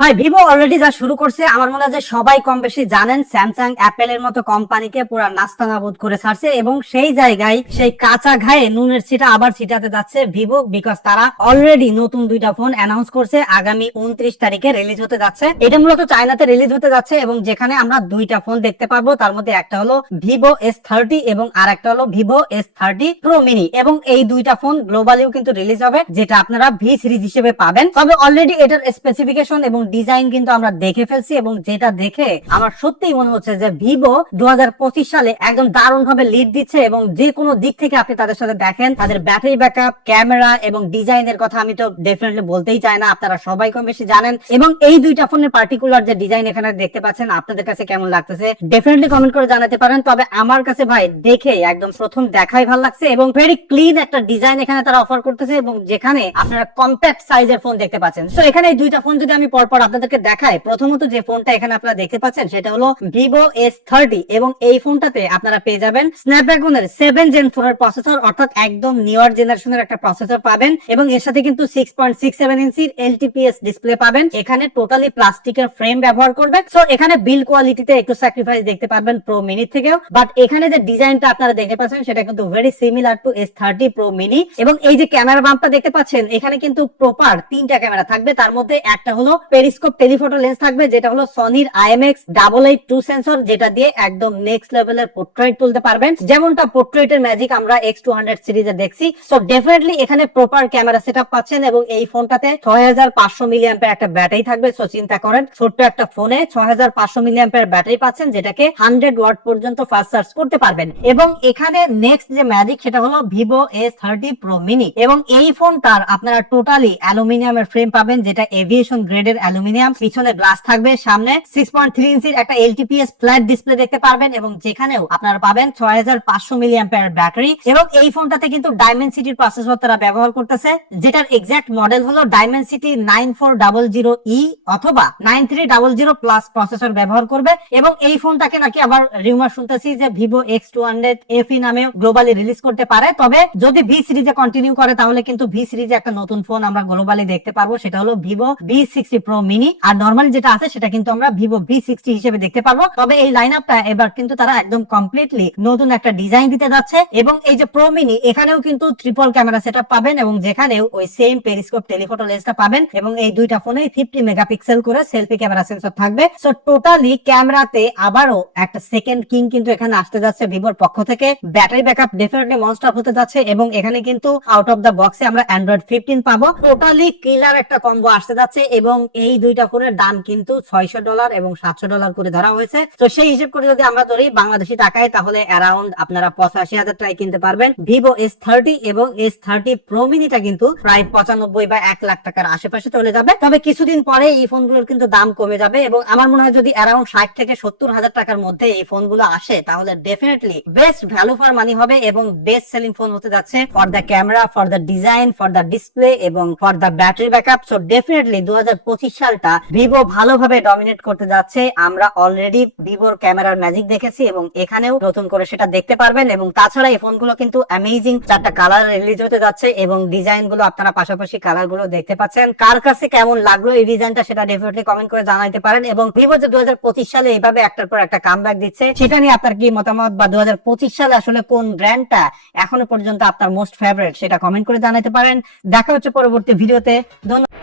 ভাই Vivo already যা শুরু করছে আমার মনে হয় যে সবাই কম বেশি জানেন স্যামসাং অ্যাপেল এর মতো কোম্পানিকে পুরো নাস্তানাবুদ করে ছাড়ছে এবং সেই জায়গায় সেই কাঁচা ঘায়ে নুনের ছিটা আবার ছিটাতে যাচ্ছে ভিভো, বিকজ তারা অলরেডি নতুন দুইটা ফোন অ্যানাউন্স করছে আগামী 29 তারিখে রিলিজ হতে যাচ্ছে। এটা মূলত চায়নাতে রিলিজ হতে যাচ্ছে এবং যেখানে আমরা দুইটা ফোন দেখতে পারবো, তার মধ্যে একটা হলো ভিভো S30 এবং আর একটা হলো ভিভো S30 প্রো মিনি, এবং এই দুইটা ফোন গ্লোবালিও কিন্তু রিলিজ হবে, যেটা আপনারা ভি সিরিজ হিসেবে পাবেন। তবে অলরেডি এটার স্পেসিফিকেশন এবং ডিজাইন কিন্তু আমরা দেখে ফেলছি এবং যেটা দেখে আমার সত্যিই মনে হচ্ছে যে ভিভো 2025 সালে একদম দারুণ ভাবে লিড দিচ্ছে এবং যে কোনো দিক থেকে আপনি তাদের সাথে দেখেন, তাদের ব্যাটারি ব্যাকআপ, ক্যামেরা এবং ডিজাইনের কথা আমি তো ডেফিনেটলি বলতেই চাই না, আপনারা সবাই কম বেশি জানেন। এবং এই দুইটা ফোনের পার্টিকুলার যে ডিজাইন এখানে দেখতে পাচ্ছেন আপনাদের কাছে কেমন লাগতেছে ডেফিনেটলি কমেন্ট করে জানাতে পারেন। তবে আমার কাছে ভাই দেখে একদম প্রথম দেখাই ভালো লাগছে এবং ভেরি ক্লিন একটা ডিজাইন এখানে তারা অফার করতেছে এবং যেখানে আপনারা কম্প্যাক্ট সাইজের ফোন দেখতে পাচ্ছেন। তো এখানে এই দুইটা ফোন যদি আমি পরপর আপনাদেরকে দেখাই, প্রথমত যে ফোনটা এখানে আপনারা দেখতে পাচ্ছেন সেটা হলো ভিভো S30 এবং এই ফোনটাতে আপনারা পেয়ে যাবেন স্ন্যাপড্রাগনের 7 Gen 4 এর প্রসেসর, অর্থাৎ একদম নিউয়ার জেনারেশনের একটা প্রসেসর পাবেন এবং এর সাথে কিন্তু 6.67 ইঞ্চির LTPS ডিসপ্লে পাবেন। এখানে টোটালি প্লাস্টিকের ফ্রেম ব্যবহার করবে, সো এখানে বিল্ড কোয়ালিটিতে একটু স্যাক্রিফাইস দেখতে পাবেন প্রো মিনি থেকেও, বাট এখানে যে ডিজাইনটা আপনারা দেখতে পাচ্ছেন সেটা কিন্তু very similar to S30 pro mini. এবং এই যে ক্যামেরা বাম্পটা দেখতে পাচ্ছেন এখানে কিন্তু প্রপার তিনটা ক্যামেরা থাকবে, তার মধ্যে একটা হলো পেরিস্কোপ টেলিফটো লেন্স থাকবে, যেটা হলো সনির IMX882 সেন্সর, যেটা দিয়ে একদম নেক্সট লেভেলের পোর্ট্রেট তুলতে পারবেন, যেমনটা পোর্ট্রেটের ম্যাজিক আমরা X200 সিরিজে দেখছি। সো ডেফিনেটলি এখানে প্রপার ক্যামেরা সেটআপ পাচ্ছেন এবং এই ফোনটাতে 6500 মিলিঅ্যাম্পিয়ার একটা ব্যাটারি থাকবে। সো চিন্তা করেন ছোট্ট একটা ফোনে 6500 মিলিঅ্যাম্পিয়ার ব্যাটারি পাচ্ছেন, যেটাকে 100 ওয়াট পর্যন্ত ফাস্ট চার্জ করতে পারবেন। এবং এখানে নেক্সট যে ম্যাজিক সেটা হলো ভিভো S30 প্রো মিনি এবং এই ফোনটার আপনারা টোটালি অ্যালুমিনিয়ামের ফ্রেম পাবেন, যেটা এভিয়েশন গ্রেডের অ্যালুমিনিয়াম, পিছনে গ্লাস থাকবে, সামনে 6.3 ইঞ্চির একটা LTPS ফ্ল্যাট ডিসপ্লে দেখতে পারবেন এবং যেখানেও আপনারা পাবেন 6500 মিলিঅ্যাম্পিয়ার ব্যাটারি। এবং এই ফোনটাতে কিন্তু ডাইমেনসিটির প্রসেসর তারা ব্যবহার করতেছে, যেটার এক্সাক্ট মডেল হলো ডাইমেনসিটি 9400E অথবা 9300 প্লাস প্রসেসর ব্যবহার করবে। এবং এই ফোনটাকে নাকি আবার রিউমার শুনতেছি যে ভিভো X200 FE নামে গ্লোবালি রিলিজ করতে পারে, তবে যদি ভি সিরিজে কন্টিনিউ করে তাহলে কিন্তু ভি সিরিজে একটা নতুন ফোন আমরা গ্লোবালি দেখতে পারবো, সেটা হলো ভিভো V60 প্রো মিনি। আর নরমালি যেটা আছে সেটা কিন্তু আমরা ভিভো V60 হিসেবে দেখতে পারবো। তবে এই লাইন আপটা এবার কিন্তু তারা একদম কমপ্লিটলি নতুন একটা ডিজাইন দিতে যাচ্ছে এবং এই যে প্রো মিনি এখানেও কিন্তু ট্রিপল ক্যামেরা সেটআপ পাবেন এবং যেখানেও ওই সেম পেরিস্কোপ টেলিফটো লেন্সটা পাবেন এবং এই দুইটা ফোনে 50 মেগাপিক্সেল করে সেলফি ক্যামেরা সেন্সর থাকবে। সো টোটালি ক্যামেরাতে আবারও একটা সেকেন্ড কিং কিন্তু এখানে আসতে যাচ্ছে ভিভোর পক্ষ থেকে। ব্যাটারি ব্যাকআপ ডেফিনেটলি মনস্টার হতে যাচ্ছে এবং এখানে কিন্তু আউট অফ দা বক্সে আমরা Android 15 পাবো। টোটালি কিলার একটা কম্বো আসতে যাচ্ছে এবং এই দুইটা ফোনের দাম কিন্তু $600 এবং $700 করে ধরা হয়েছে। তো সেই হিসেব করে যদি আমরা ধরি বাংলাদেশি টাকায়, তাহলে অ্যারাউন্ড আপনারা 85,000 টাকায় কিনতে পারবেন ভিভো S30 এবং S30 প্রো মিনিটা কিন্তু প্রায় 95 বা 1 লাখ টাকার আশেপাশে চলে যাবে। তবে কিছুদিন পরে এই ফোনগুলোর কিন্তু দাম কমে যাবে এবং আমার মনে হয় যদি অ্যারাউন্ড 60 থেকে 70,000 টাকার মধ্যে এই ফোনগুলো আসে তাহলে definitely best value for money হবে এবং বেস্ট সেলিং ফোন হতে যাচ্ছে for the camera, for the design, for the display এবং for the battery backup. So definitely 2025 সালটা ভিভো ভালোভাবে ডমিনেট করতে যাচ্ছে। আমরা অলরেডি ভিভোর ক্যামেরার ম্যাজিক দেখেছি এবং এখানেও নতুন করে সেটা দেখতে পারবেন। এবং তাছাড়া এই ফোনগুলো কিন্তু অ্যামেজিং 4টা কালার রিলিজ হতে যাচ্ছে এবং ডিজাইন গুলো আপনারা পাশাপাশি কালার গুলো দেখতে পাচ্ছেন। কার কাছে কেমন লাগলো এই ডিজাইনটা সেটা ডেফিনেটলি কমেন্ট করে জানাতে পারেন। এবং ভিভো যে 2025 সালে এইভাবে একটার পর একটা কামব্যাক দিচ্ছে সেটা নিয়ে আপনার কি মতামত, বা 2025 সালে আসলে কোন ব্র্যান্ডটা এখনো পর্যন্ত আপনার মোস্ট ফেভারিট সেটা কমেন্ট করে জানাতে পারেন। দেখা হচ্ছে পরবর্তী ভিডিওতে। ধন্যবাদ।